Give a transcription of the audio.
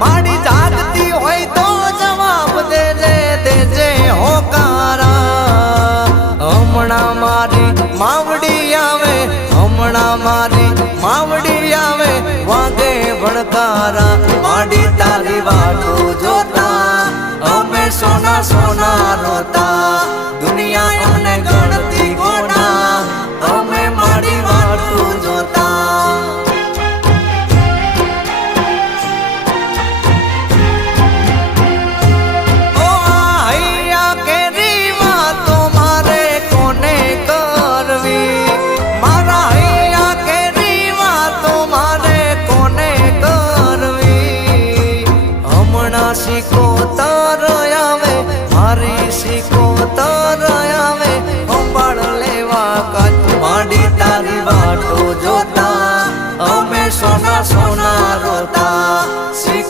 માડી જાગતી હોય તો જવાબ દેજે દેજે હોકારા હમણાં મારી માવડી આવે હમણાં મારી માવડી આવે વાગે ભણકારા માડી તારી વાટો જોતા અમે સોના સોના રોતા દુનિયા અમને ગણતી ગોડા અમે માડી વાટો જોતા શીખો